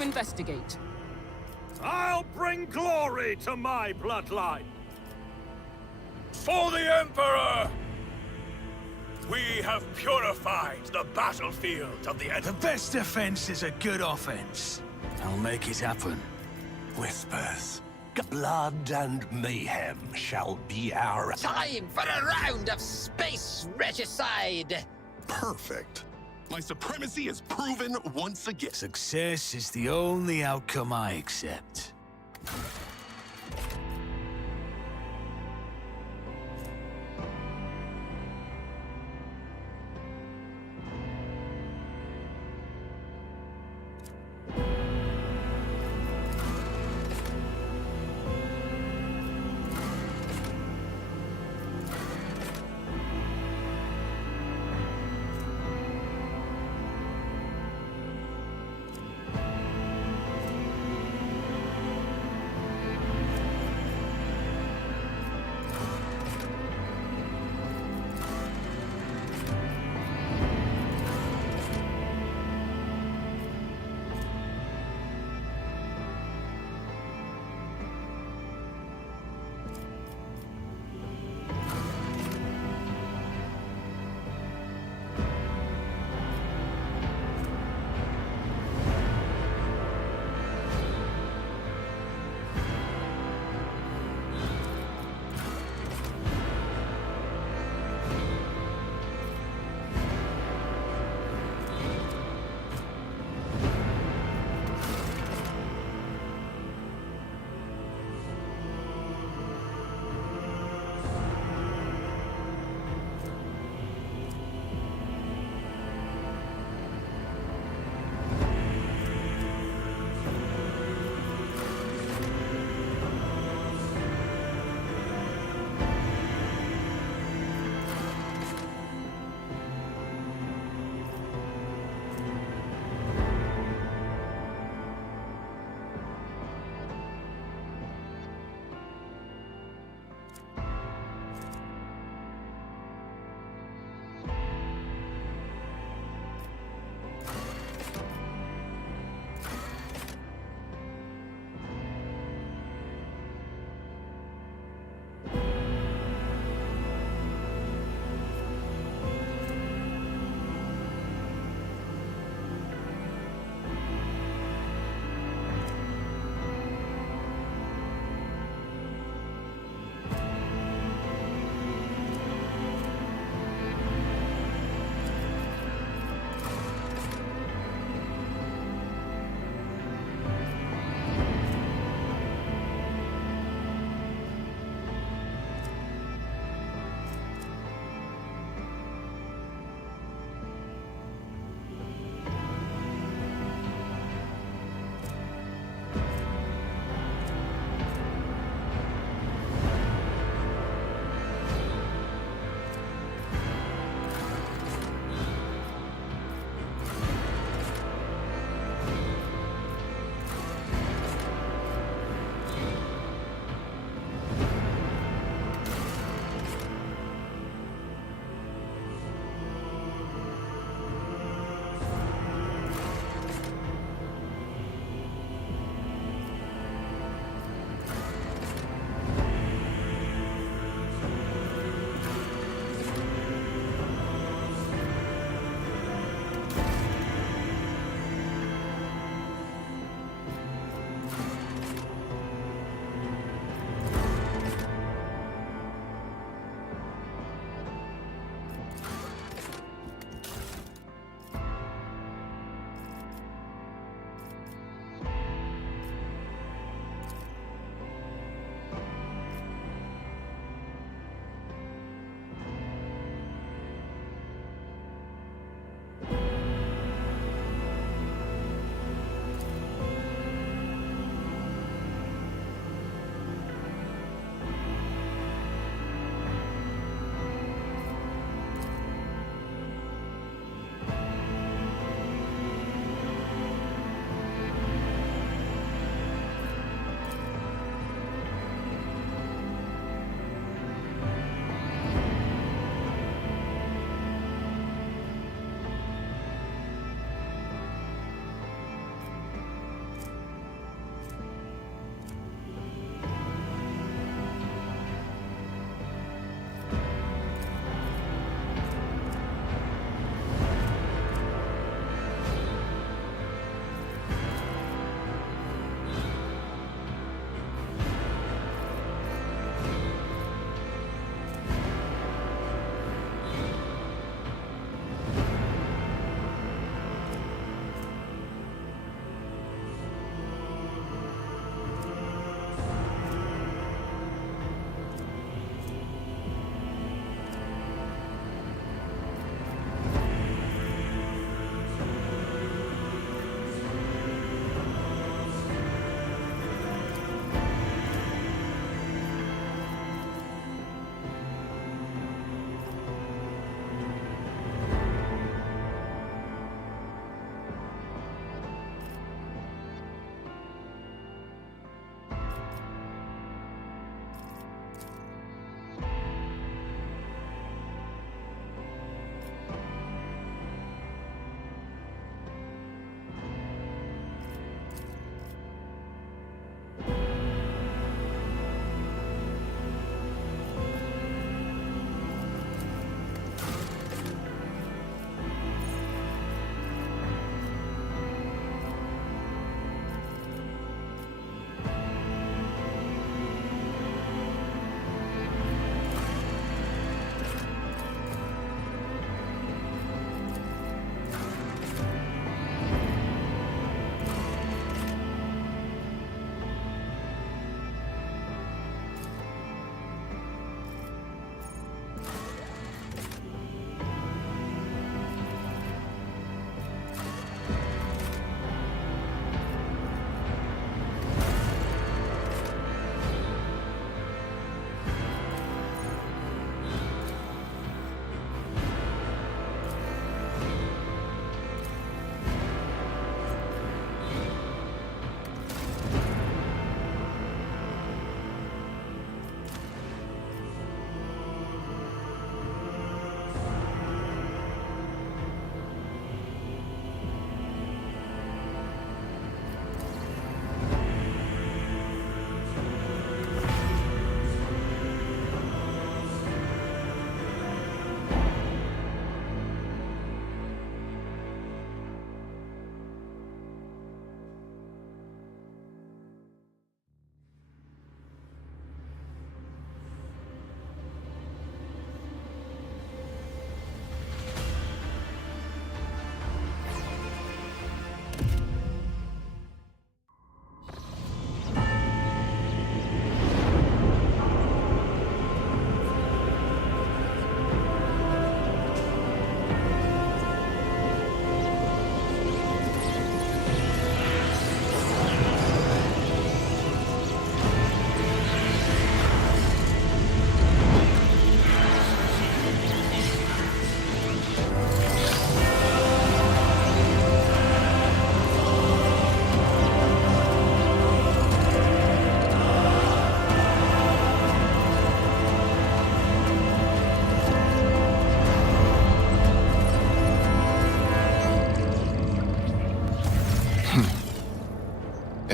to investigate. I'll bring glory to my bloodline! For the Emperor! We have purified the battlefield of the The best defense is a good offense. I'll make it happen. Whispers. Blood and mayhem shall be our... Time for a round of space regicide! Perfect. My supremacy is proven once again. Success is the only outcome I accept.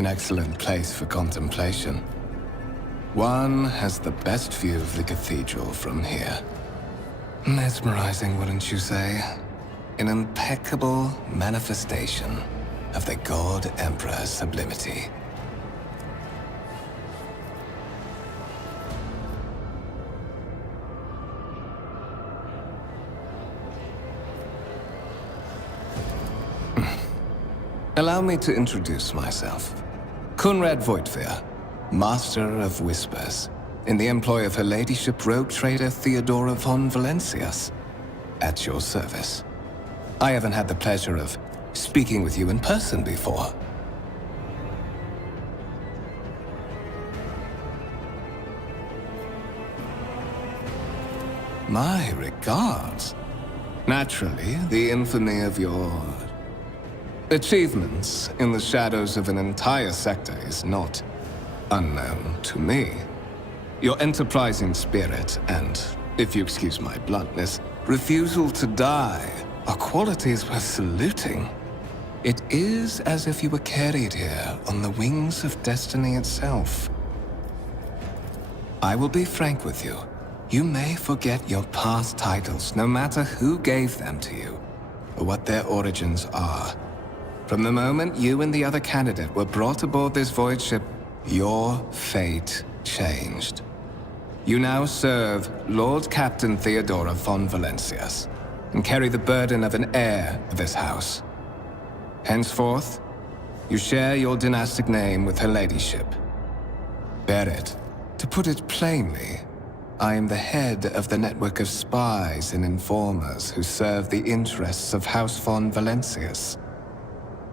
an excellent place for contemplation. One has the best view of the cathedral from here. Mesmerizing, wouldn't you say? An impeccable manifestation of the God Emperor's sublimity. Allow me to introduce myself. Conrad Voigtveer, Master of Whispers, in the employ of Her Ladyship Rogue Trader Theodora von Valencius, at your service. I haven't had the pleasure of speaking with you in person before. My regards. Naturally, the infamy of your achievements in the shadows of an entire sector is not unknown to me. Your enterprising spirit and, if you excuse my bluntness, refusal to die are qualities worth saluting. It is as if you were carried here on the wings of destiny itself. I will be frank with you. You may forget your past titles, no matter who gave them to you, or what their origins are. From the moment you and the other candidate were brought aboard this void ship, your fate changed. You now serve Lord Captain Theodora von Valencius, and carry the burden of an heir of this house. Henceforth, you share your dynastic name with Her Ladyship. Bear it. To put it plainly, I am the head of the network of spies and informers who serve the interests of House von Valencius.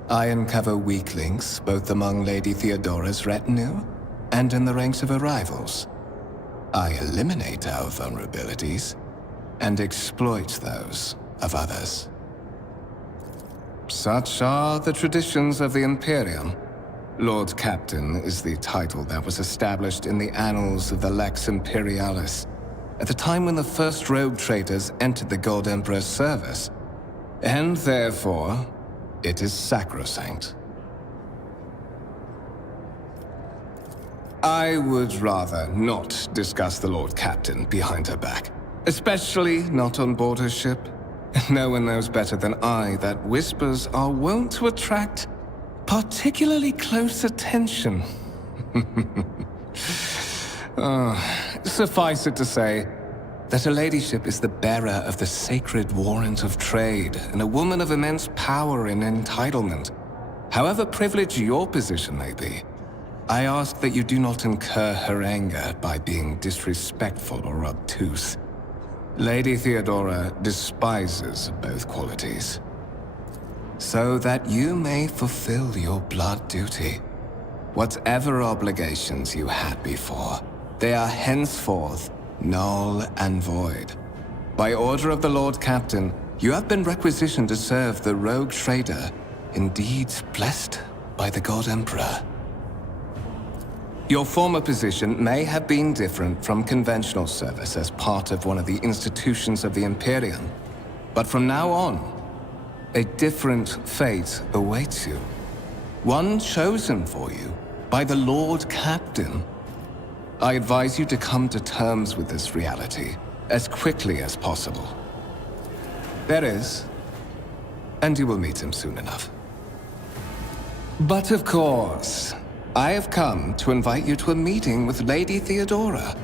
I uncover weak links both among Lady Theodora's retinue and in the ranks of her rivals. I eliminate our vulnerabilities and exploit those of others. Such are the traditions of the Imperium. Lord Captain is the title that was established in the annals of the Lex Imperialis at the time when the first rogue traders entered the God Emperor's service, and therefore, it is sacrosanct. I would rather not discuss the Lord Captain behind her back, especially not on board her ship. No one knows better than I that whispers are wont to attract particularly close attention. Suffice it to say that Her Ladyship is the bearer of the sacred warrant of trade and a woman of immense power and entitlement. However privileged your position may be, I ask that you do not incur her anger by being disrespectful or obtuse. Lady Theodora despises both qualities, so that you may fulfill your blood duty. Whatever obligations you had before, they are henceforth null and void. By order of the Lord Captain, you have been requisitioned to serve the rogue trader, indeed blessed by the God Emperor. Your former position may have been different from conventional service as part of one of the institutions of the Imperium, but from now on, a different fate awaits you. One chosen for you by the Lord Captain. I advise you to come to terms with this reality as quickly as possible. There is, and you will meet him soon enough. But of course, I have come to invite you to a meeting with Lady Theodora.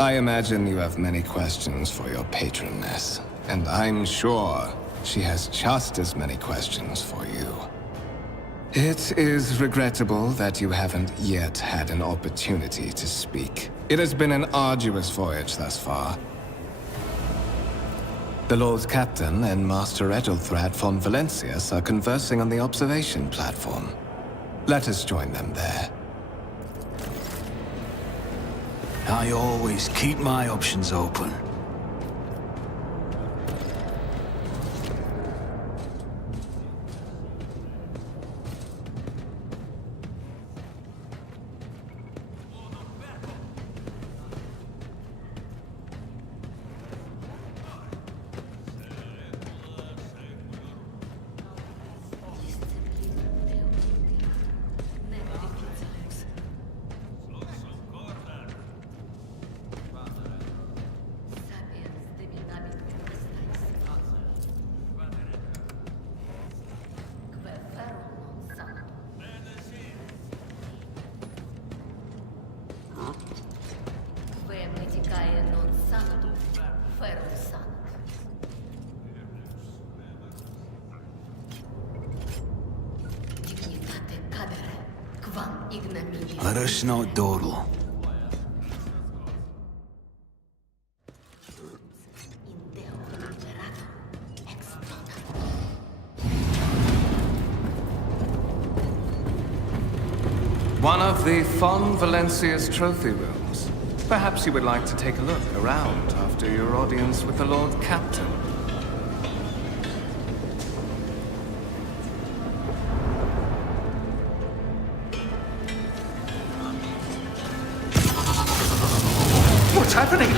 I imagine you have many questions for your patroness, and I'm sure she has just as many questions for you. It is regrettable that you haven't yet had an opportunity to speak. It has been an arduous voyage thus far. The Lord Captain and Master Ethelthrad von Valencius are conversing on the observation platform. Let us join them there. I always keep my options open. Let us not dawdle. One of the Fon Valencia's trophy rooms. Perhaps you would like to take a look around after your audience with the Lord Captain. What's happening?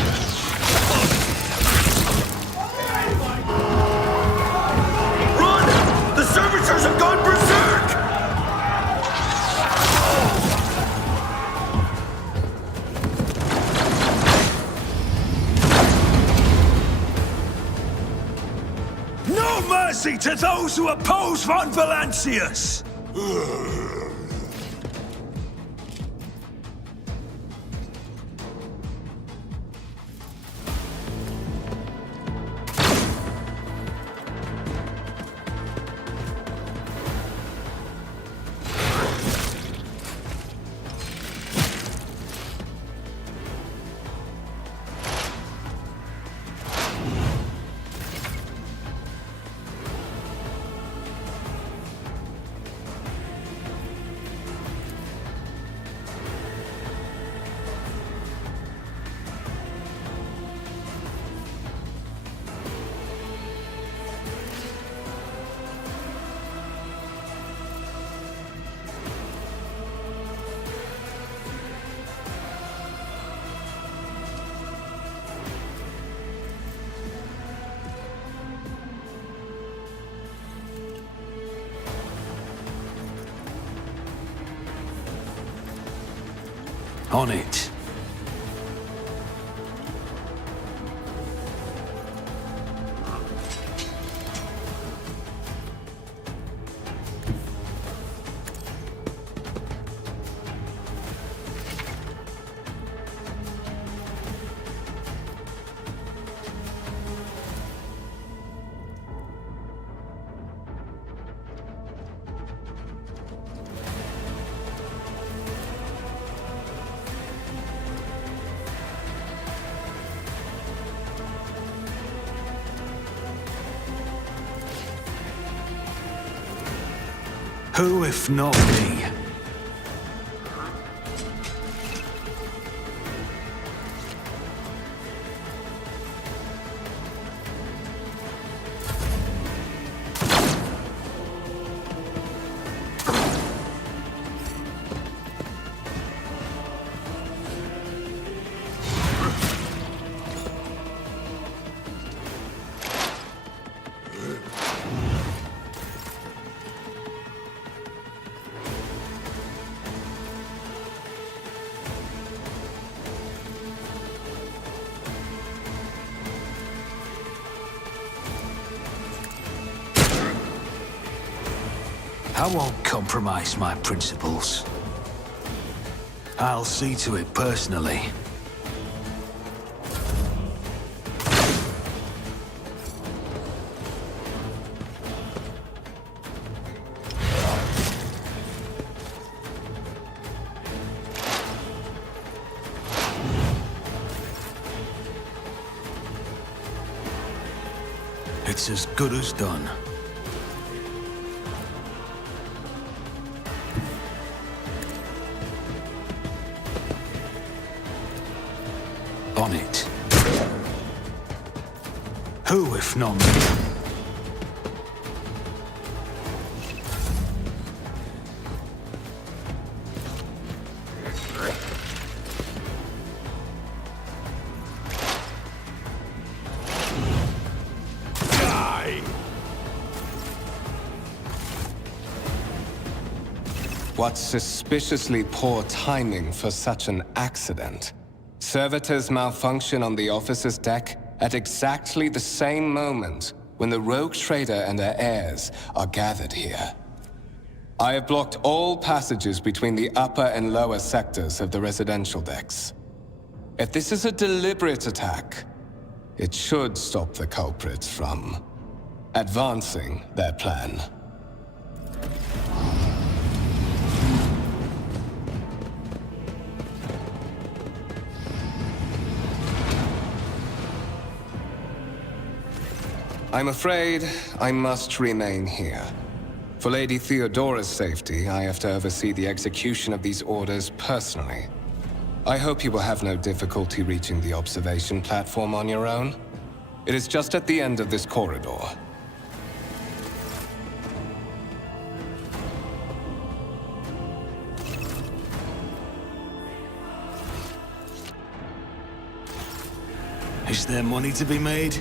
Run! The servitors have gone berserk! No mercy to those who oppose Von Valancius! On it. Who if not me? I won't compromise my principles. I'll see to it personally. It's as good as done. On it. Who if not me? What suspiciously poor timing for such an accident. Servitors malfunction on the officer's deck at exactly the same moment when the rogue trader and her heirs are gathered here. I have blocked all passages between the upper and lower sectors of the residential decks. If this is a deliberate attack, It should stop the culprits from advancing their plan. I'm afraid I must remain here. For Lady Theodora's safety, I have to oversee the execution of these orders personally. I hope you will have no difficulty reaching the observation platform on your own. It is just at the end of this corridor. Is there money to be made?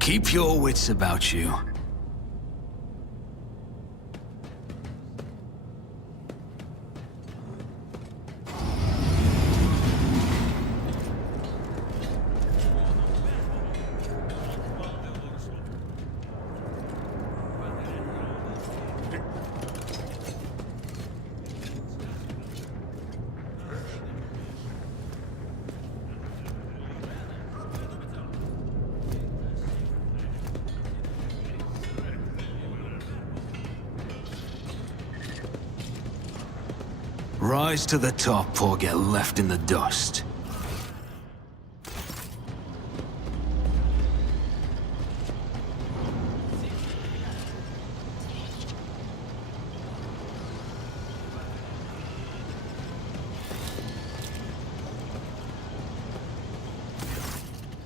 Keep your wits about you. Rise to the top or get left in the dust.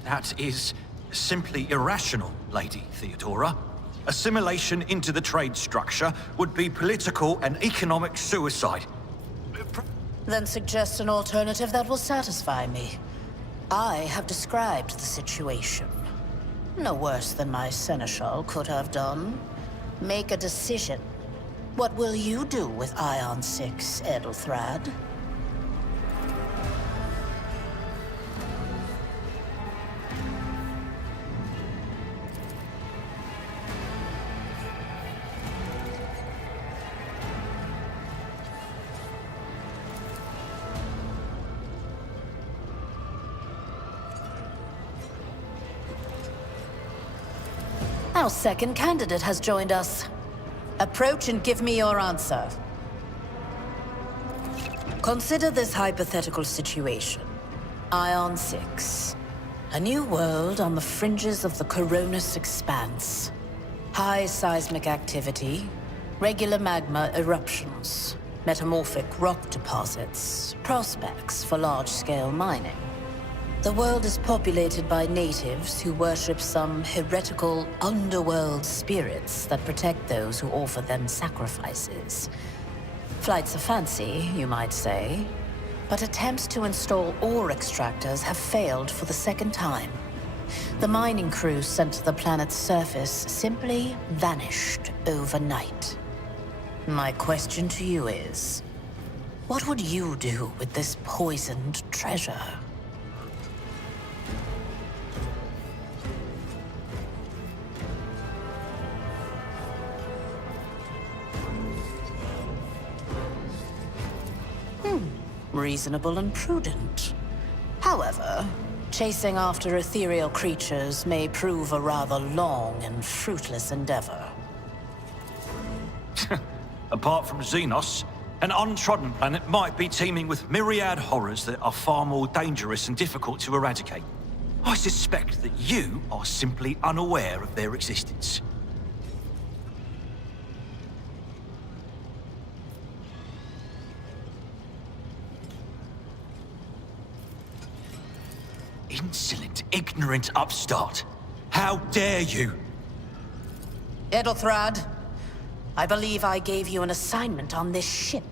That is simply irrational, Lady Theodora. Assimilation into the trade structure would be political and economic suicide. Then suggest an alternative that will satisfy me. I have described the situation. No worse than my seneschal could have done. Make a decision. What will you do with Ion 6, Edelthrad? Our second candidate has joined us. Approach and give me your answer. Consider this hypothetical situation. Ion 6. A new world on the fringes of the Coronus expanse. High seismic activity, regular magma eruptions, metamorphic rock deposits, prospects for large-scale mining. The world is populated by natives who worship some heretical underworld spirits that protect those who offer them sacrifices. Flights of fancy, you might say, but attempts to install ore extractors have failed for the second time. The mining crews sent to the planet's surface simply vanished overnight. My question to you is, what would you do with this poisoned treasure? Reasonable and prudent. However, chasing after ethereal creatures may prove a rather long and fruitless endeavor. Apart from Xenos, an untrodden planet might be teeming with myriad horrors that are far more dangerous and difficult to eradicate. I suspect that you are simply unaware of their existence. insolent, ignorant upstart. How dare you? Edelthrad, I believe I gave you an assignment on this ship.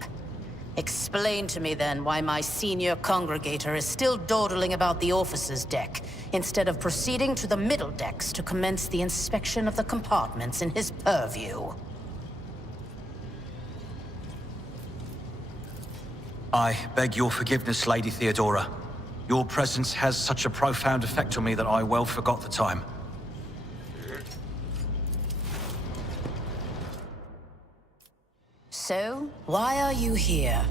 Explain to me then why my senior congregator is still dawdling about the officer's deck, instead of proceeding to the middle decks to commence the inspection of the compartments in his purview. I beg your forgiveness, Lady Theodora. Your presence has such a profound effect on me that I well forgot the time. So, why are you here?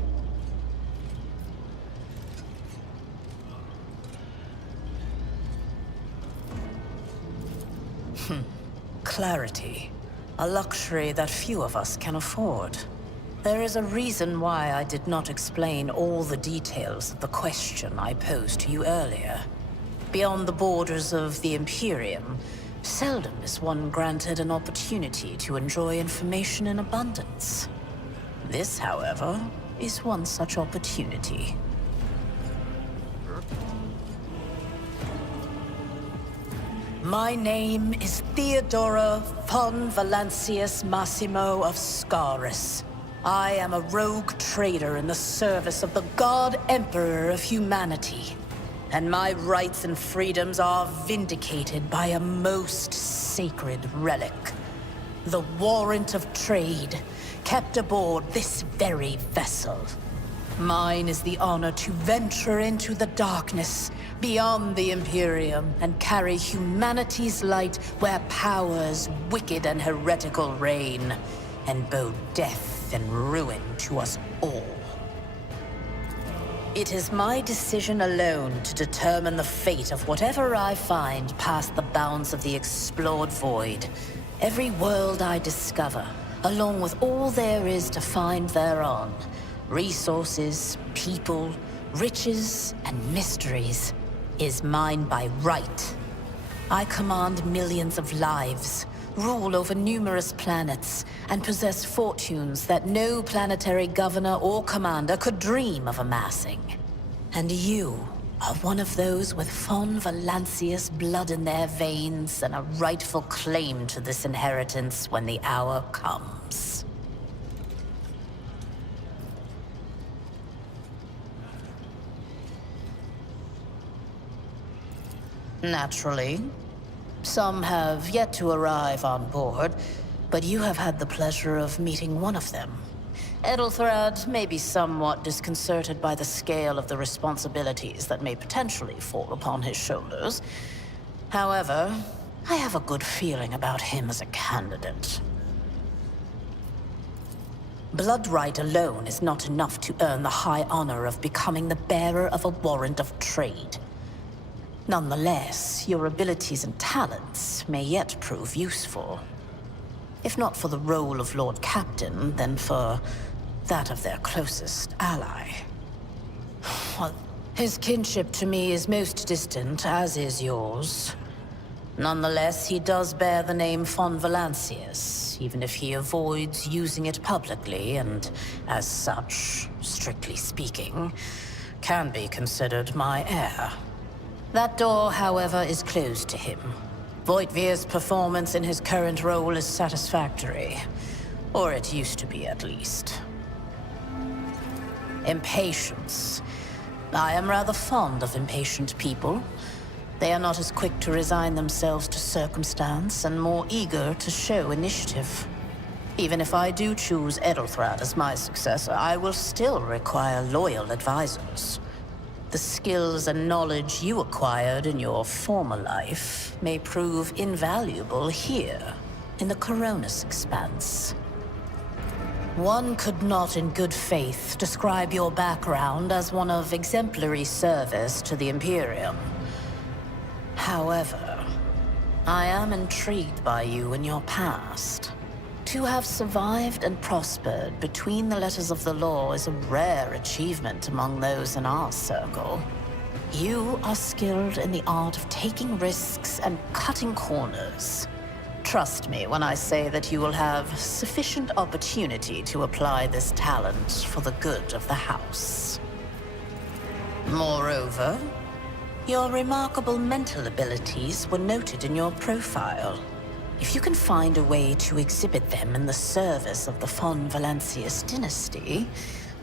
Clarity. A luxury that few of us can afford. There is a reason why I did not explain all the details of the question I posed to you earlier. Beyond the borders of the Imperium, seldom is one granted an opportunity to enjoy information in abundance. This, however, is one such opportunity. My name is Theodora von Valancius Massimo of Scaris. I am a rogue trader in the service of the God Emperor of humanity. And my rights and freedoms are vindicated by a most sacred relic. The warrant of trade, kept aboard this very vessel. Mine is the honor to venture into the darkness, beyond the Imperium, and carry humanity's light where powers wicked and heretical reign, and bode death and ruin to us all. It is my decision alone to determine the fate of whatever I find past the bounds of the explored void. Every world I discover, along with all there is to find thereon. Resources, people, riches, and mysteries, is mine by right. I command millions of lives, rule over numerous planets, and possess fortunes that no planetary governor or commander could dream of amassing. And you are one of those with von Valancius blood in their veins and a rightful claim to this inheritance when the hour comes. Naturally. Some have yet to arrive on board, but you have had the pleasure of meeting one of them. Edelthrad may be somewhat disconcerted by the scale of the responsibilities that may potentially fall upon his shoulders. However, I have a good feeling about him as a candidate. Blood right alone is not enough to earn the high honor of becoming the bearer of a warrant of trade. Nonetheless, your abilities and talents may yet prove useful. If not for the role of Lord Captain, then for that of their closest ally. Well, his kinship to me is most distant, as is yours. Nonetheless, he does bear the name von Valancius, even if he avoids using it publicly, and as such, strictly speaking, can be considered my heir. That door, however, is closed to him. Voigtvir's performance in his current role is satisfactory. Or it used to be, at least. Impatience. I am rather fond of impatient people. They are not as quick to resign themselves to circumstance and more eager to show initiative. Even if I do choose Edelthrad as my successor, I will still require loyal advisors. The skills and knowledge you acquired in your former life may prove invaluable here, in the Coronus expanse. One could not in good faith describe your background as one of exemplary service to the Imperium. However, I am intrigued by you and your past. To have survived and prospered between the letters of the law is a rare achievement among those in our circle. You are skilled in the art of taking risks and cutting corners. Trust me when I say that you will have sufficient opportunity to apply this talent for the good of the house. Moreover, Your remarkable mental abilities were noted in your profile. If you can find a way to exhibit them in the service of the von Valancius dynasty,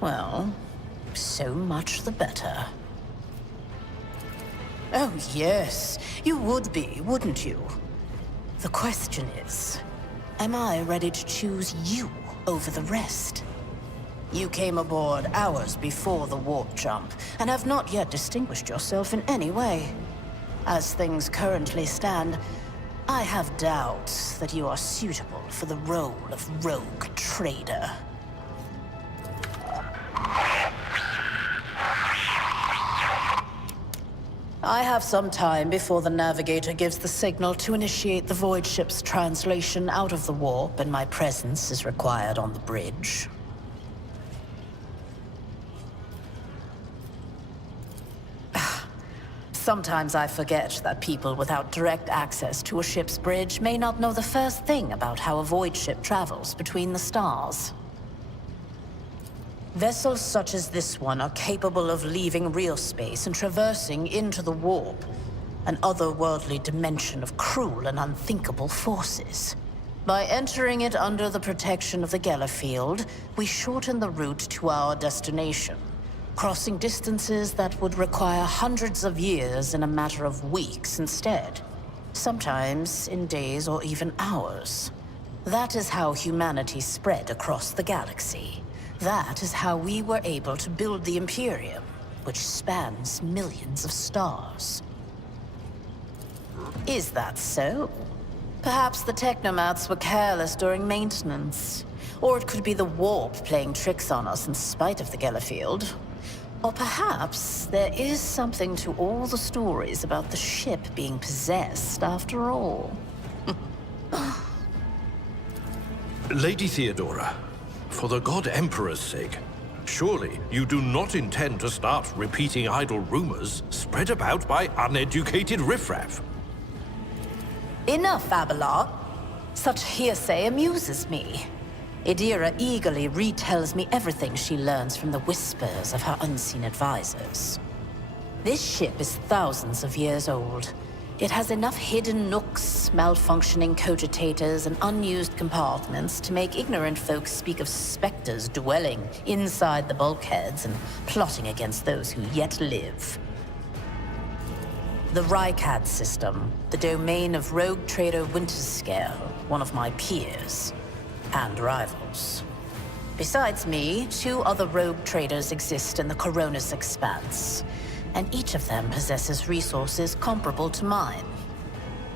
well, so much the better. Oh yes, you would be, wouldn't you? The question is, am I ready to choose you over the rest? You came aboard hours before the warp jump, and have not yet distinguished yourself in any way. As things currently stand, I have doubts that you are suitable for the role of rogue trader. I have some time before the navigator gives the signal to initiate the void ship's translation out of the warp, and my presence is required on the bridge. Sometimes I forget that people without direct access to a ship's bridge may not know the first thing about how a void ship travels between the stars. Vessels such as this one are capable of leaving real space and traversing into the warp, an otherworldly dimension of cruel and unthinkable forces. By entering it under the protection of the Gellerfield, we shorten the route to our destination, crossing distances that would require hundreds of years in a matter of weeks instead, sometimes in days or even hours. That is how humanity spread across the galaxy. That is how we were able to build the Imperium, which spans millions of stars. Is that so? Perhaps the technomats were careless during maintenance. Or it could be the warp playing tricks on us in spite of the Gellerfield. Or perhaps there is something to all the stories about the ship being possessed after all. Lady Theodora, for the God Emperor's sake, surely you do not intend to start repeating idle rumors spread about by uneducated riffraff. Enough, Abelard. Such hearsay amuses me. Idira eagerly retells me everything she learns from the whispers of her unseen advisors. This ship is thousands of years old. It has enough hidden nooks, malfunctioning cogitators, and unused compartments to make ignorant folks speak of specters dwelling inside the bulkheads and plotting against those who yet live. The Rykad system, the domain of rogue trader Winterscale, one of my peers, and rivals. Besides me, 2 other rogue traders exist in the Coronus expanse, and each of them possesses resources comparable to mine.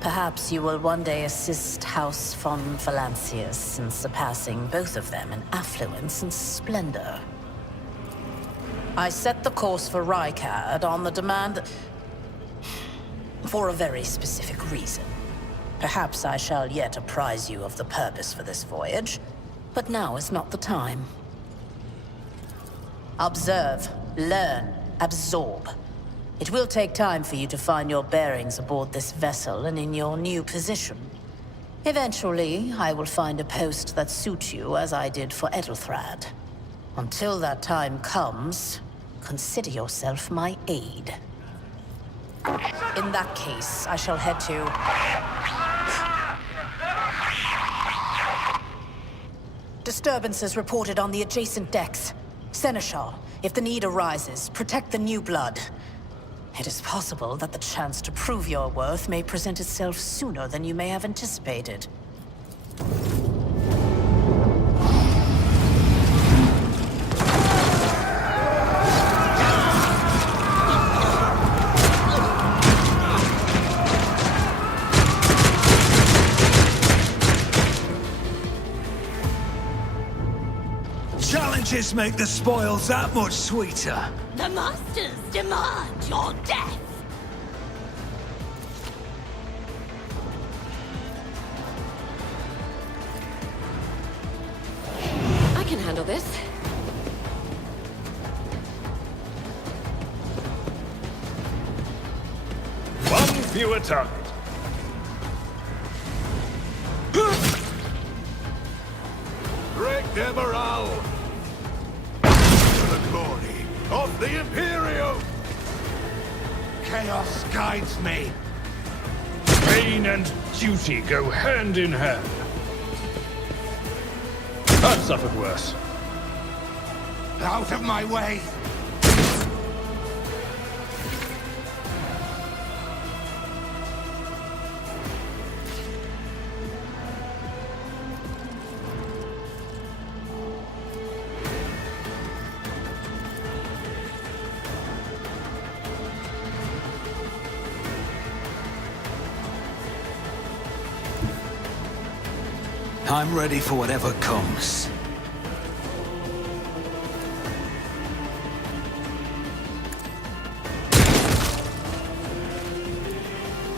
Perhaps you will one day assist House von Valancius in surpassing both of them in affluence and splendor. I set the course for Rykad on the demand for a very specific reason. Perhaps I shall yet apprise you of the purpose for this voyage, but now is not the time. Observe, learn, absorb. It will take time for you to find your bearings aboard this vessel and in your new position. Eventually, I will find a post that suits you as I did for Edelthrad. Until that time comes, consider yourself my aide. In that case, I shall head to... Disturbances reported on the adjacent decks. Seneschal, if the need arises, protect the new blood. It is possible that the chance to prove your worth may present itself sooner than you may have anticipated. Challenges make the spoils that much sweeter. The Masters demand your death! I can handle this. One fewer target. Break their morale! For the glory of the Imperium! chaos guides me. Pain and duty go hand in hand. I've suffered worse. Out of my way! I'm ready for whatever comes.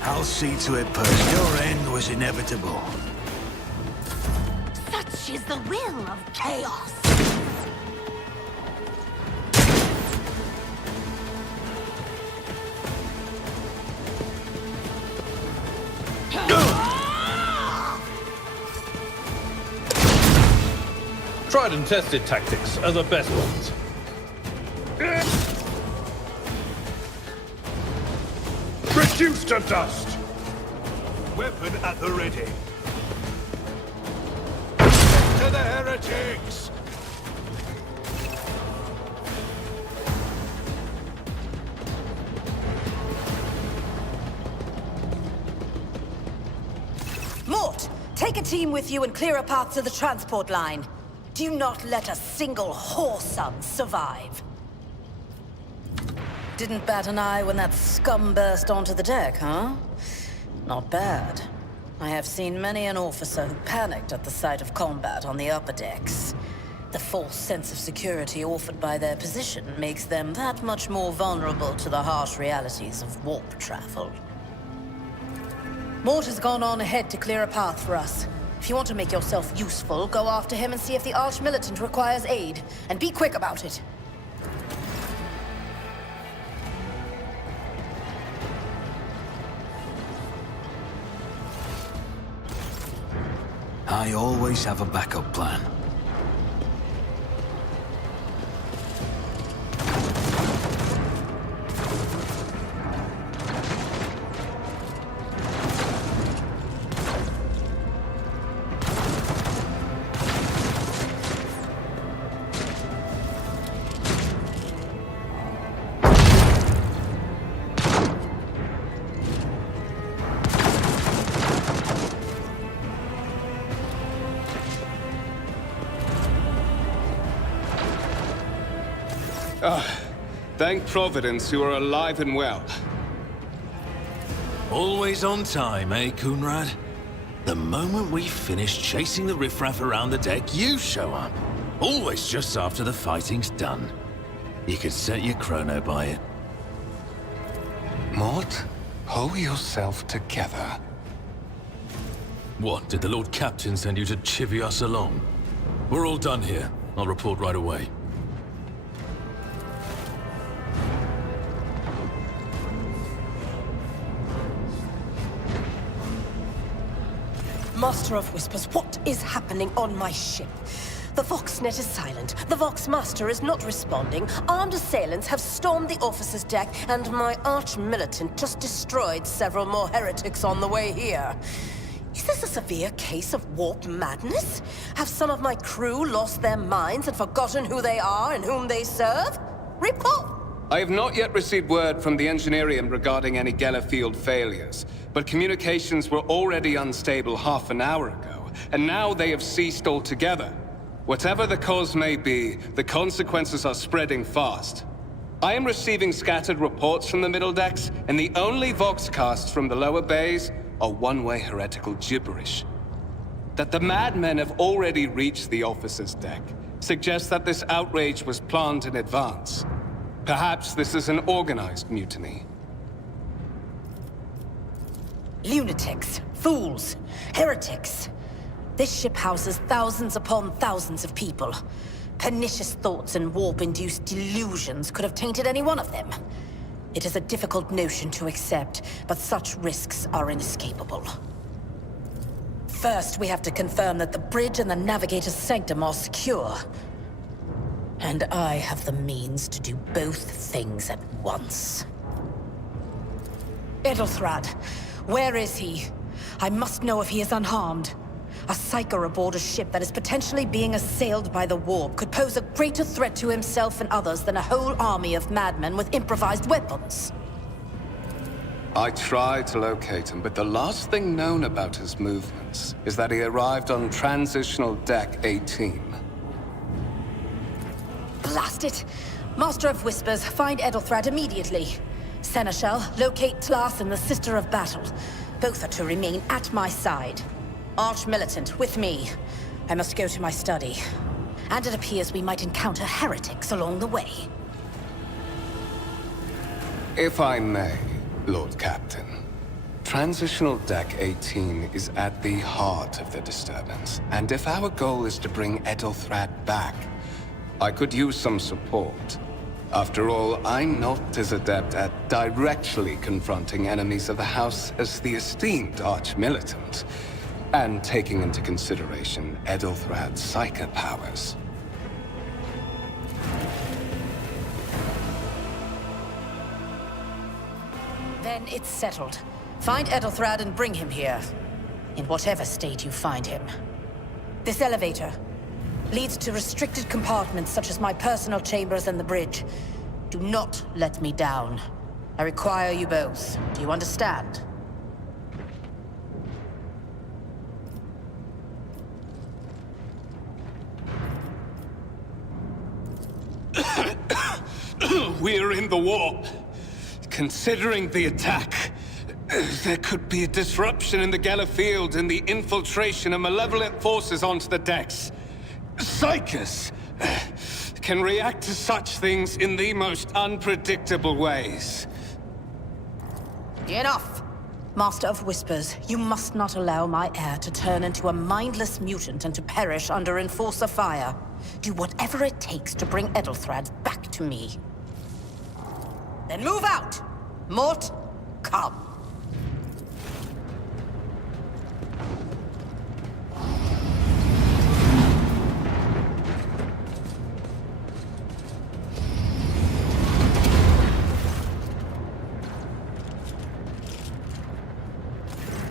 I'll see to it, Percy. Your end was inevitable. Such is the will of chaos. Tried and tested tactics are the best ones. Reduced to dust! Weapon at the ready. To the heretics! Mort, take a team with you and clear a path to the transport line. Do not let a single whoreson survive. Didn't bat an eye when that scum burst onto the deck, huh? Not bad. I have seen many an officer who panicked at the sight of combat on the upper decks. The false sense of security offered by their position makes them that much more vulnerable to the harsh realities of warp travel. Mort has gone on ahead to clear a path for us. If you want to make yourself useful, go after him and see if the Arch-Militant requires aid. And be quick about it. I always have a backup plan. Thank Providence you are alive and well. Always on time, eh, Coonrad? The moment we finish chasing the riffraff around the deck, you show up. Always just after the fighting's done. You could set your chrono by it. Mort, pull yourself together. What, did the Lord Captain send you to chivvy us along? We're all done here. I'll report right away. Master of Whispers, what is happening on my ship? The Voxnet is silent. The Voxmaster is not responding. Armed assailants have stormed the officer's deck, and my arch-militant just destroyed several more heretics on the way here. Is this a severe case of warp madness? Have some of my crew lost their minds and forgotten who they are and whom they serve? Report! I have not yet received word from the Engineerium regarding any Gellerfield failures, but communications were already unstable half an hour ago, and now they have ceased altogether. Whatever the cause may be, the consequences are spreading fast. I am receiving scattered reports from the middle decks, and the only voxcasts from the lower bays are one-way heretical gibberish. That the madmen have already reached the officer's deck suggests that this outrage was planned in advance. Perhaps this is an organized mutiny. Lunatics, fools, heretics. This ship houses thousands upon thousands of people. Pernicious thoughts and warp-induced delusions could have tainted any one of them. It is a difficult notion to accept, but such risks are inescapable. First, we have to confirm that the bridge and the navigator's sanctum are secure. And I have the means to do both things at once. Edelthrad, where is he? I must know if he is unharmed. A psyker aboard a ship that is potentially being assailed by the warp could pose a greater threat to himself and others than a whole army of madmen with improvised weapons. I tried to locate him, but the last thing known about his movements is that he arrived on Transitional Deck 18. Blast it! Master of Whispers, find Edelthrad immediately. Seneschal, locate Tlas and the Sister of Battle. Both are to remain at my side. Arch-militant, with me. I must go to my study. And it appears we might encounter heretics along the way. If I may, Lord Captain. Transitional Deck 18 is at the heart of the disturbance, and if our goal is to bring Edelthrad back, I could use some support. After all, I'm not as adept at directly confronting enemies of the House as the esteemed Arch-militant, and taking into consideration Edelthrad's psychic powers. Then it's settled. Find Edelthrad and bring him here. In whatever state you find him. This elevator leads to restricted compartments such as my personal chambers and the bridge. Do not let me down. I require you both. Do you understand? We're in the warp. Considering the attack, there could be a disruption in the Geller field and the infiltration of malevolent forces onto the decks. Psychers can react to such things in the most unpredictable ways. Enough! Master of Whispers, you must not allow my heir to turn into a mindless mutant and to perish under Enforcer fire. Do whatever it takes to bring Edelthrad back to me. Then move out! Mort, come.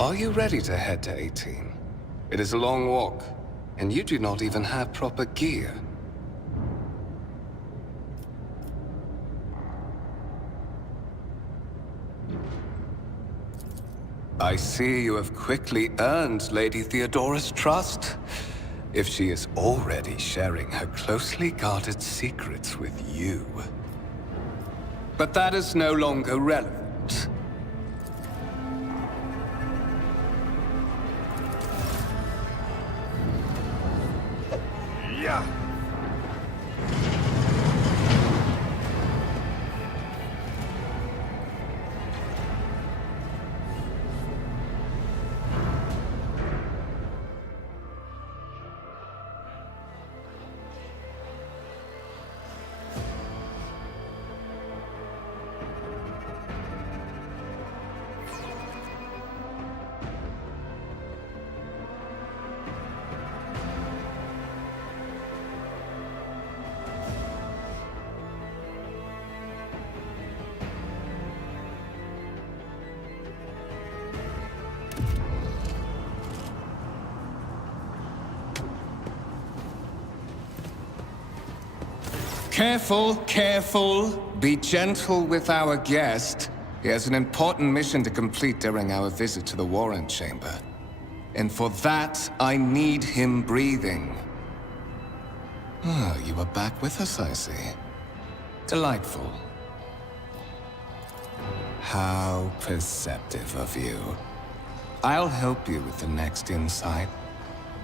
Are you ready to head to 18? It is a long walk, and you do not even have proper gear. I see you have quickly earned Lady Theodora's trust. If she is already sharing her closely guarded secrets with you. But that is no longer relevant. Yeah. Careful, careful. Be gentle with our guest. He has an important mission to complete during our visit to the Warrant Chamber. And for that, I need him breathing. Oh, you are back with us, I see. Delightful. How perceptive of you. I'll help you with the next insight.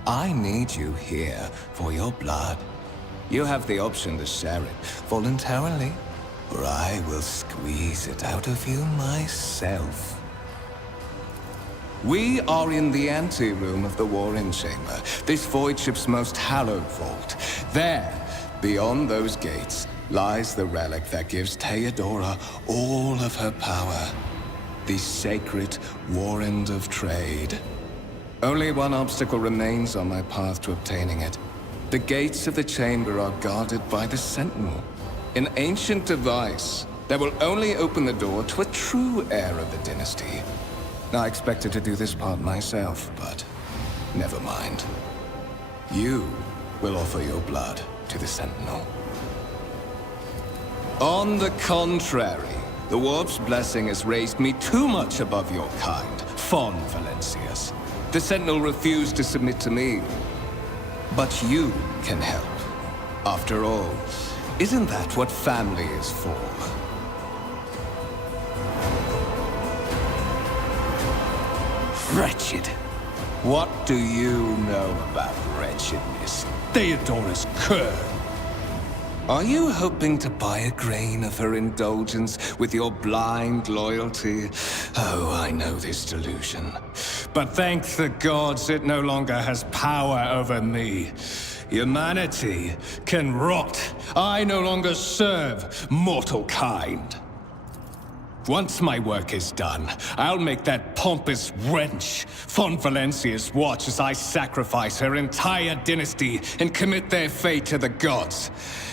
I need you here for your blood. You have the option to share it voluntarily, or I will squeeze it out of you myself. We are in the anteroom of the Warring Chamber, this void ship's most hallowed vault. There, beyond those gates, lies the relic that gives Theodora all of her power. The sacred Warrant of Trade. Only one obstacle remains on my path to obtaining it. The gates of the chamber are guarded by the Sentinel, an ancient device that will only open the door to a true heir of the dynasty. I expected to do this part myself, but never mind. You will offer your blood to the Sentinel. On the contrary, the Warp's blessing has raised me too much above your kind, Fon Valencius. The Sentinel refused to submit to me. But you can help. After all, isn't that what family is for? Wretched. What do you know about wretchedness, Theodora's cur. Are you hoping to buy a grain of her indulgence with your blind loyalty? Oh, I know this delusion. But thank the gods it no longer has power over me. Humanity can rot. I no longer serve mortal kind. Once my work is done, I'll make that pompous wench Fon Valencius watch as I sacrifice her entire dynasty and commit their fate to the gods.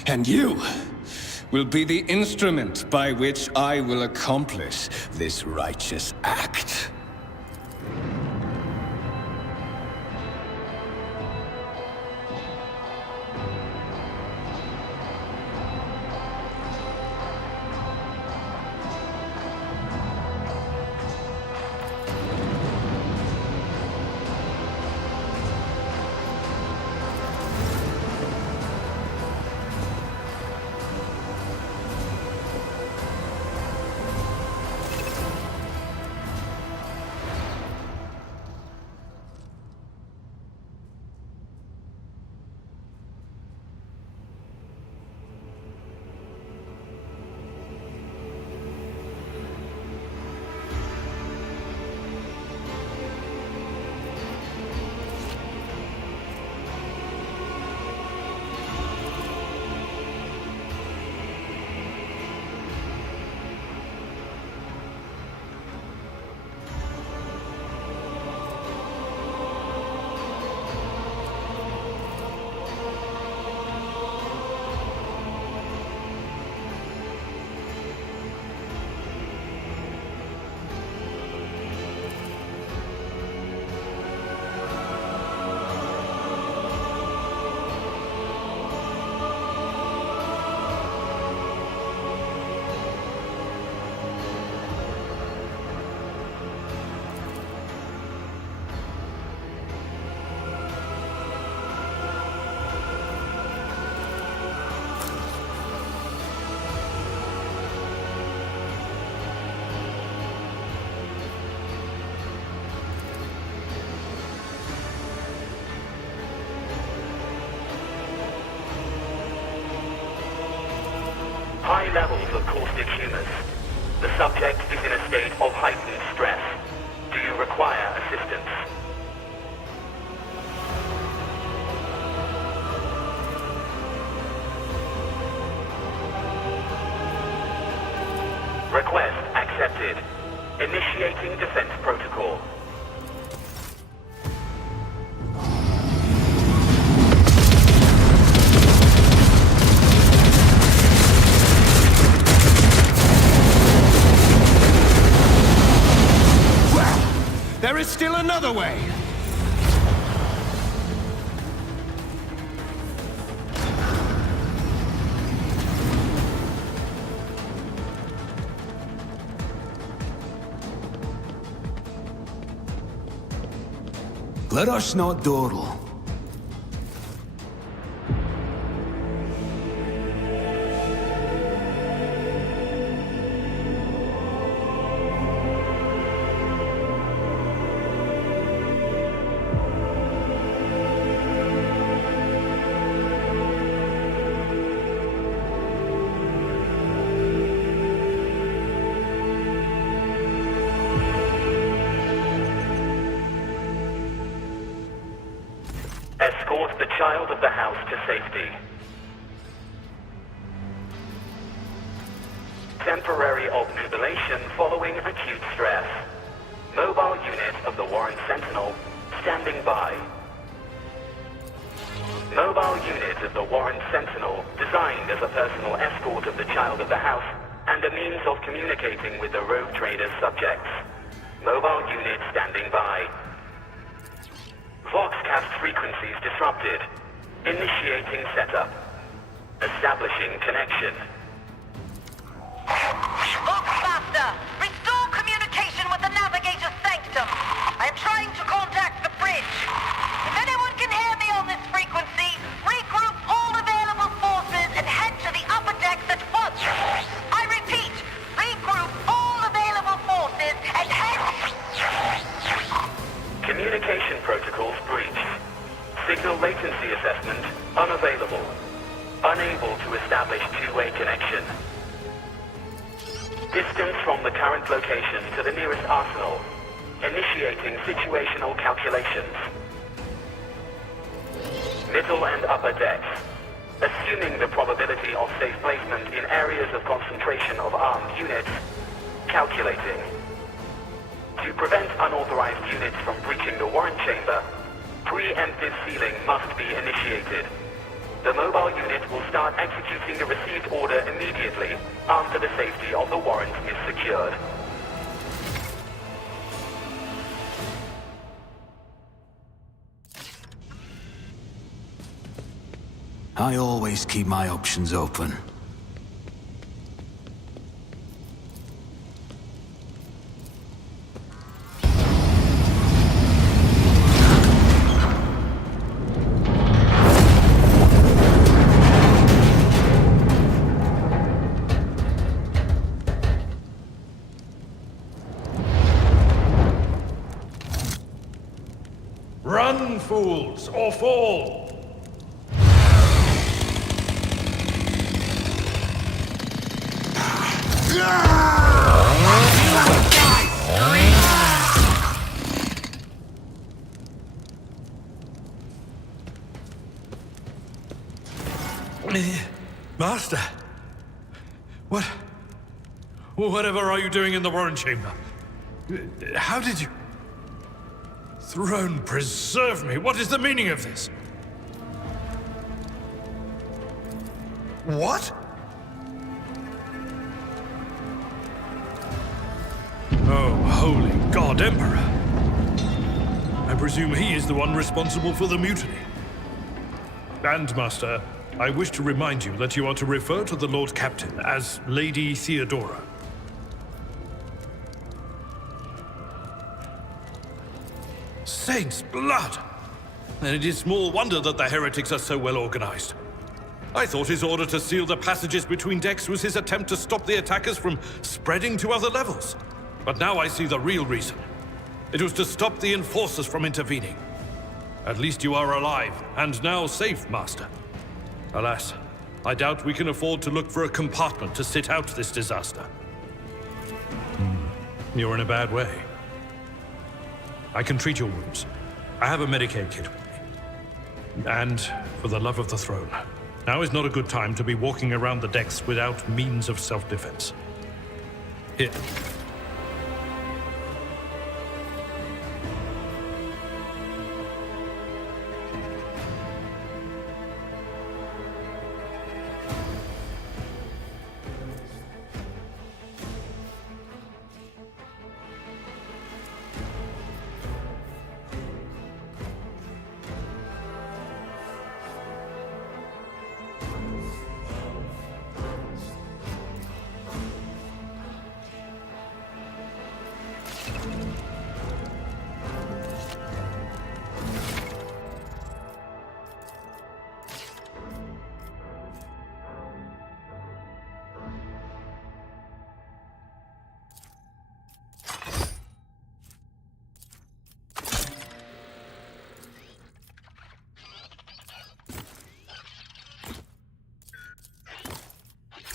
And you will be the instrument by which I will accomplish this righteous act. High levels of caustic humus. The subject is in a state of heightened stress. Do you require assistance? Request accepted. Initiating defense protocol. There is still another way! Let us not dawdle. Escort the child of the house to safety. Temporary obnubilation following acute stress. Mobile unit of the Warren Sentinel standing by. Mobile unit of the Warren Sentinel designed as a personal escort of the child of the house and a means of communicating with the rogue trader's subjects. Mobile unit standing by. Voxcast frequencies disrupted. Initiating setup. Establishing connection. Voxmaster, restore communication with the navigator's sanctum. I am trying to contact the bridge. If anyone can hear me on this frequency, regroup all available forces and head to the upper decks at once. I repeat, regroup all available forces and head... Communication protocols breached. Signal latency assessment unavailable. Unable to establish two-way connection. Distance from the current location to the nearest arsenal. Initiating situational calculations. Middle and upper decks. Assuming the probability of safe placement in areas of concentration of armed units. Calculating. To prevent unauthorized units from breaching the warrant chamber, preemptive sealing must be initiated. The mobile unit will start executing the received order immediately after the safety of the warrant is secured. I always keep my options open. Run, fools, or fall! Master! Whatever are you doing in the warrant chamber? How did you... Throne preserve me! What is the meaning of this? What? Oh, holy God, Emperor! I presume he is the one responsible for the mutiny. And, Master, I wish to remind you that you are to refer to the Lord Captain as Lady Theodora. Saints' blood! Then it is small wonder that the heretics are so well organized. I thought his order to seal the passages between decks was his attempt to stop the attackers from spreading to other levels. But now I see the real reason. It was to stop the enforcers from intervening. At least you are alive, and now safe, Master. Alas, I doubt we can afford to look for a compartment to sit out this disaster. You're in a bad way. I can treat your wounds. I have a Medicaid kit with me. And, for the love of the throne, now is not a good time to be walking around the decks without means of self-defense. Here.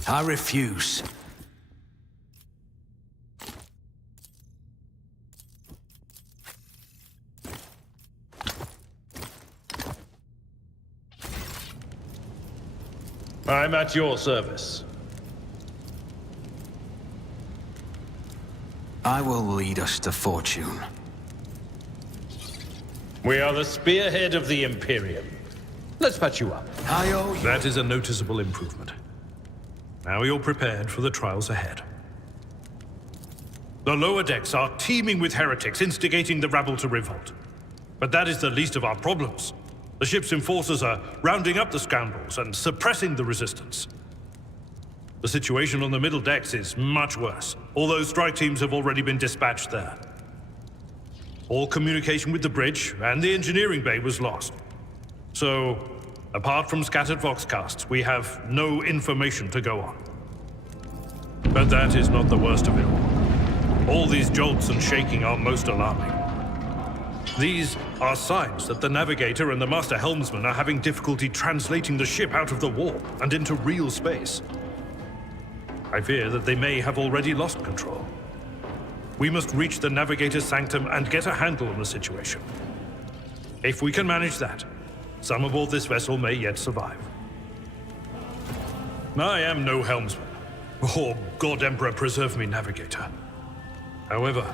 I refuse. I'm at your service. I will lead us to fortune. We are the spearhead of the Imperium. Let's patch you up. I owe you. That is a noticeable improvement. Now you're prepared for the trials ahead. The lower decks are teeming with heretics instigating the rabble to revolt. But that is the least of our problems. The ship's enforcers are rounding up the scoundrels and suppressing the resistance. The situation on the middle decks is much worse, although strike teams have already been dispatched there. All communication with the bridge and the engineering bay was lost. So, apart from scattered voxcasts, we have no information to go on. But that is not the worst of it all. All these jolts and shaking are most alarming. These are signs that the navigator and the master helmsman are having difficulty translating the ship out of the warp and into real space. I fear that they may have already lost control. We must reach the navigator's sanctum and get a handle on the situation. If we can manage that, some aboard this vessel may yet survive. I am no helmsman, or God Emperor preserve me, navigator. However,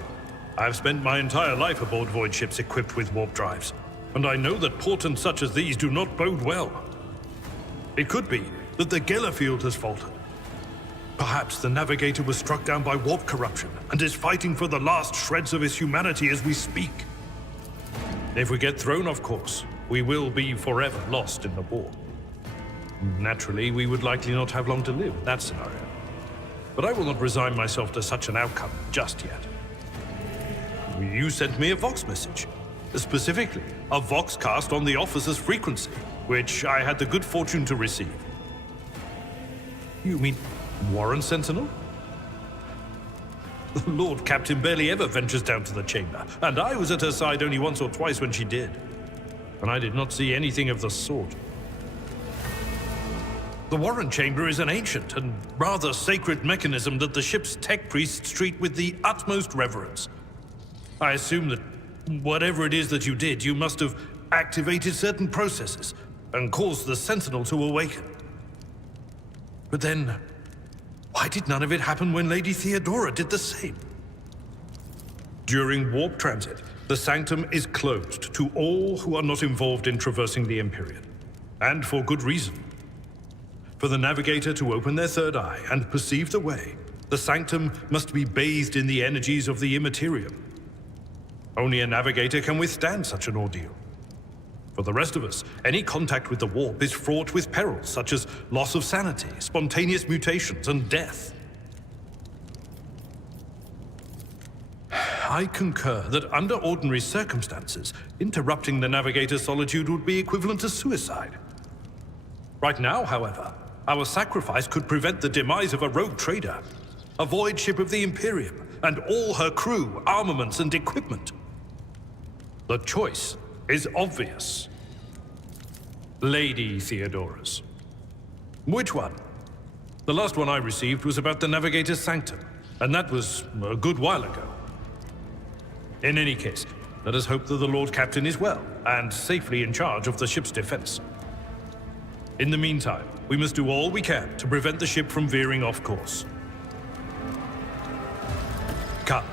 I've spent my entire life aboard void ships equipped with warp drives, and I know that portents such as these do not bode well. It could be that the Geller field has faltered. Perhaps the navigator was struck down by warp corruption and is fighting for the last shreds of his humanity as we speak. If we get thrown off course, we will be forever lost in the warp. Naturally, we would likely not have long to live in that scenario. But I will not resign myself to such an outcome just yet. You sent me a Vox message. Specifically, a Vox cast on the officer's frequency, which I had the good fortune to receive. You mean Warren Sentinel? The Lord Captain barely ever ventures down to the chamber, and I was at her side only once or twice when she did. And I did not see anything of the sort. The Warren Chamber is an ancient and rather sacred mechanism that the ship's tech priests treat with the utmost reverence. I assume that whatever it is that you did, you must have activated certain processes and caused the Sentinel to awaken. But then, why did none of it happen when Lady Theodora did the same? During warp transit, the sanctum is closed to all who are not involved in traversing the Empyrean. And for good reason. For the navigator to open their third eye and perceive the way, the sanctum must be bathed in the energies of the immaterium. Only a navigator can withstand such an ordeal. For the rest of us, any contact with the warp is fraught with perils such as loss of sanity, spontaneous mutations, and death. I concur that under ordinary circumstances, interrupting the navigator's solitude would be equivalent to suicide. Right now, however, our sacrifice could prevent the demise of a rogue trader, a void ship of the Imperium, and all her crew, armaments, and equipment. The choice is obvious. Lady Theodora's. Which one? The last one I received was about the Navigator's Sanctum, and that was a good while ago. In any case, let us hope that the Lord Captain is well, and safely in charge of the ship's defense. In the meantime, we must do all we can to prevent the ship from veering off course. Come.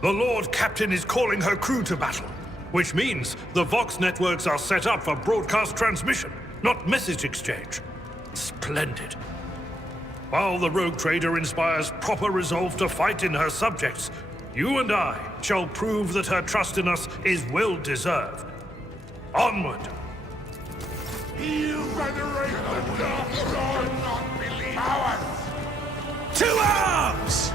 The Lord Captain is calling her crew to battle, which means the Vox networks are set up for broadcast transmission, not message exchange. Splendid. While the rogue trader inspires proper resolve to fight in her subjects, you and I shall prove that her trust in us is well deserved. Onward! You venerate the dark side, non-believing powers! To arms!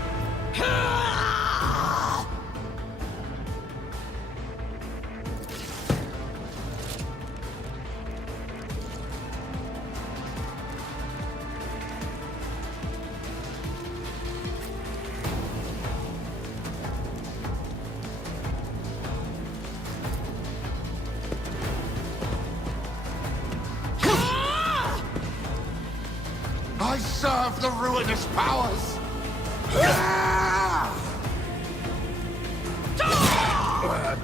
I serve the ruinous powers!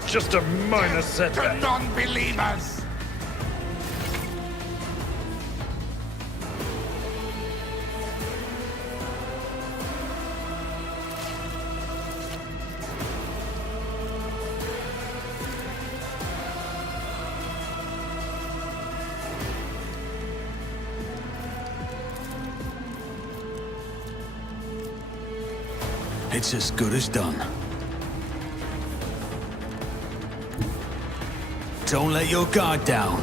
Just a minor setback. To non-believers! It's as good as done. Don't let your guard down.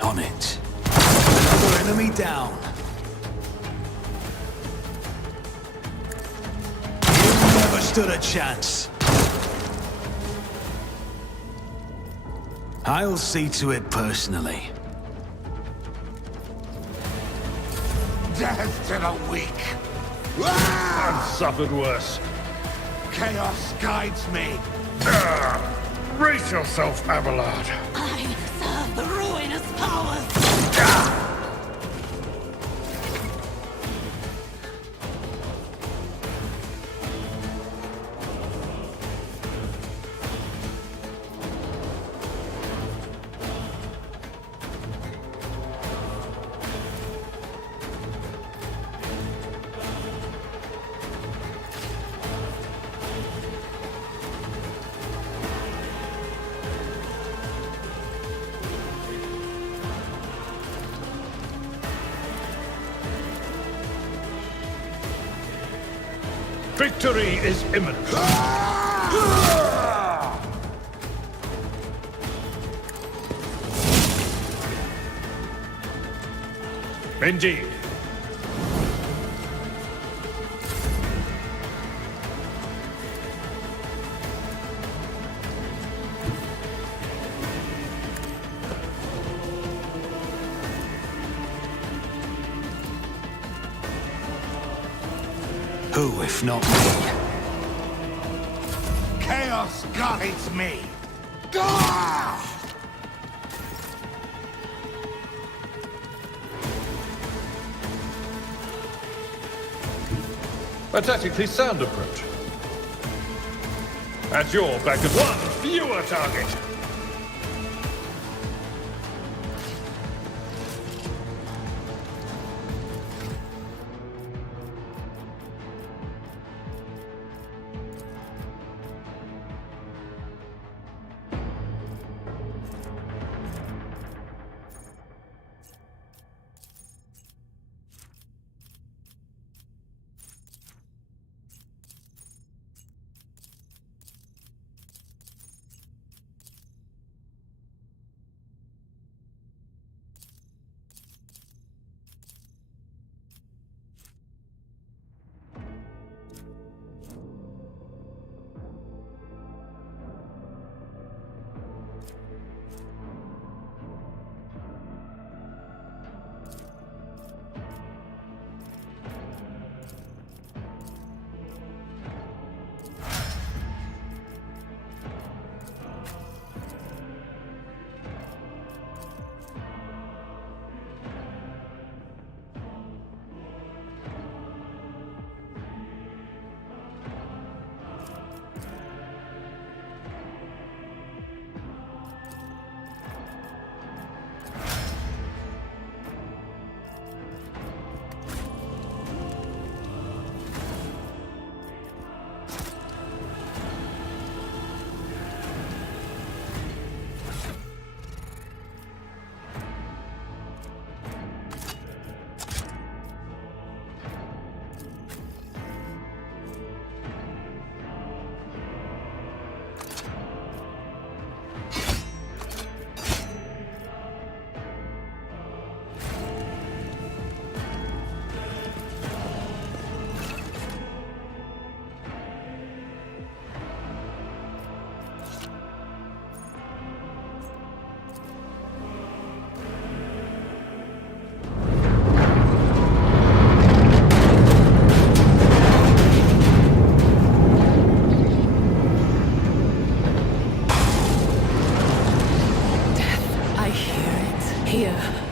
On it. Another enemy down. You never stood a chance. I'll see to it personally. Death to the weak. I've suffered worse. Chaos guides me. Brace yourself, Abelard. I serve the ruinous powers. Victory is imminent. Indeed. Who, if not me? Chaos guides me. A tactically sound approach. At your back of one fewer target.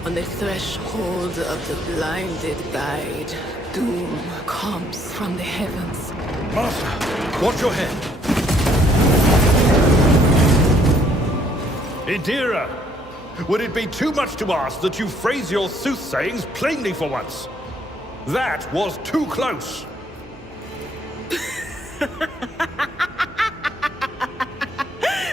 On the threshold of the blinded guide, doom comes from the heavens. Master, watch your head. Idira, would it be too much to ask that you phrase your soothsayings plainly for once? That was too close.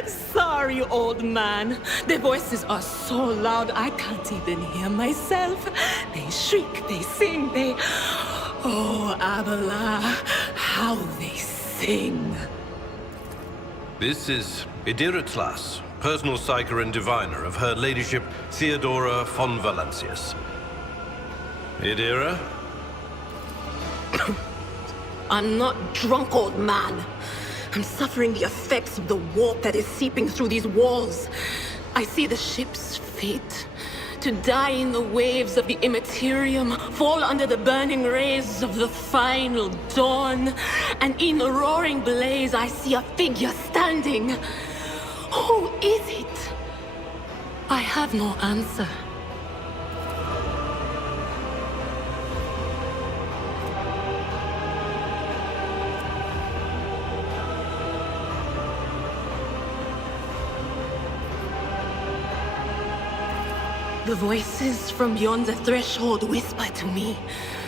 Sorry. sorry, old man. Their voices are so loud I can't even hear myself. They shriek, they sing, they... Oh, Abela, how they sing. This is ИГРЕ, personal psyker and diviner of Her Ladyship Theodora von Valancius. ИГРЕ? I'm not drunk, old man. I'm suffering the effects of the warp that is seeping through these walls. I see the ship's fate. To die in the waves of the immaterium, fall under the burning rays of the final dawn. And in the roaring blaze, I see a figure standing. Who is it? I have no answer. The voices from beyond the threshold whisper to me.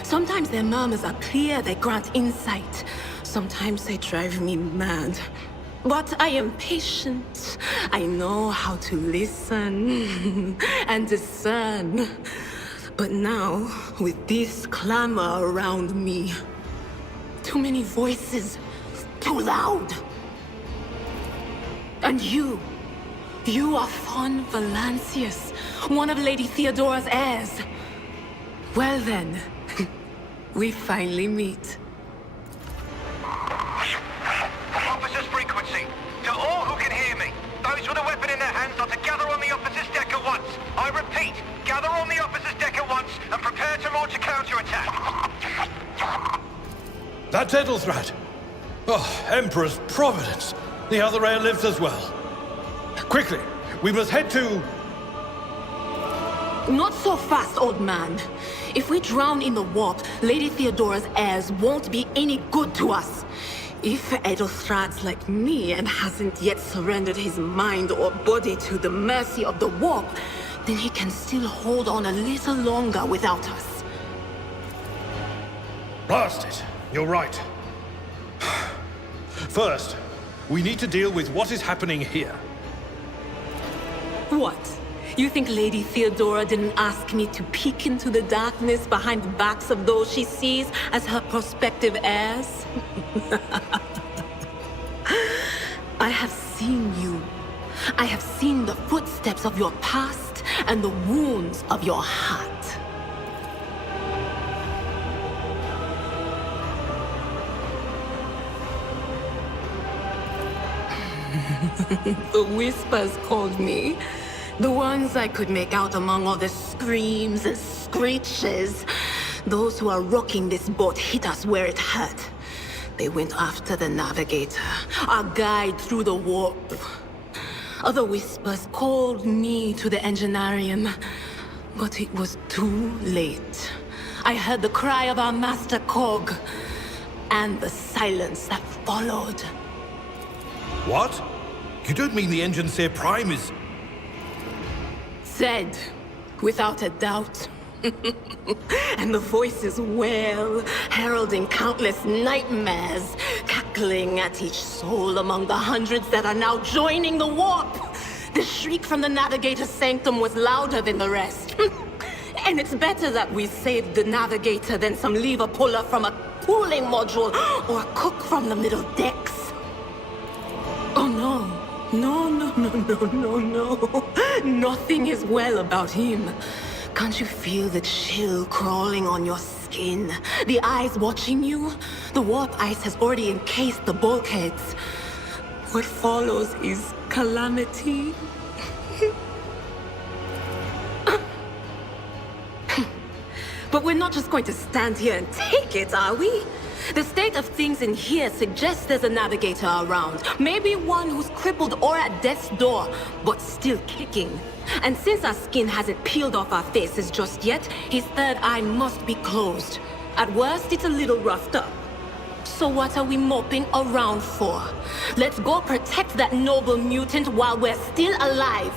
Sometimes their murmurs are clear, they grant insight. Sometimes they drive me mad. But I am patient. I know how to listen and discern. But now, with this clamor around me, too many voices, too loud. And you are von Valancius, one of Lady Theodora's heirs. Well then, we finally meet. Officer's frequency. To all who can hear me, those with a weapon in their hands are to gather on the officer's deck at once. I repeat, gather on the officer's deck at once and prepare to launch a counterattack. That's Ethelthred. Oh, Emperor's Providence. The other heir lives as well. Quickly, we must head to... Not so fast, old man. If we drown in the warp, Lady Theodora's heirs won't be any good to us. If Ethelthred's like me and hasn't yet surrendered his mind or body to the mercy of the warp, then he can still hold on a little longer without us. Blast it. You're right. First, we need to deal with what is happening here. What? You think Lady Theodora didn't ask me to peek into the darkness behind the backs of those she sees as her prospective heirs? I have seen you. I have seen the footsteps of your past and the wounds of your heart. The whispers called me. The ones I could make out among all the screams and screeches. Those who are rocking this boat hit us where it hurt. They went after the navigator, our guide through the warp. Other whispers called me to the enginarium, but it was too late. I heard the cry of our master cog, and the silence that followed. What? You don't mean the Engineer Prime is... Said, without a doubt. And the voices wail, heralding countless nightmares, cackling at each soul among the hundreds that are now joining the warp. The shriek from the navigator's sanctum was louder than the rest. And it's better that we saved the navigator than some lever puller from a cooling module or a cook from the middle decks. Oh no. No. Nothing is well about him. Can't you feel the chill crawling on your skin? The eyes watching you? The warp ice has already encased the bulkheads. What follows is calamity. But we're not just going to stand here and take it, are we? The state of things in here suggests there's a navigator around. Maybe one who's crippled or at death's door, but still kicking. And since our skin hasn't peeled off our faces just yet, his third eye must be closed. At worst, it's a little roughed up. So what are we moping around for? Let's go protect that noble mutant while we're still alive.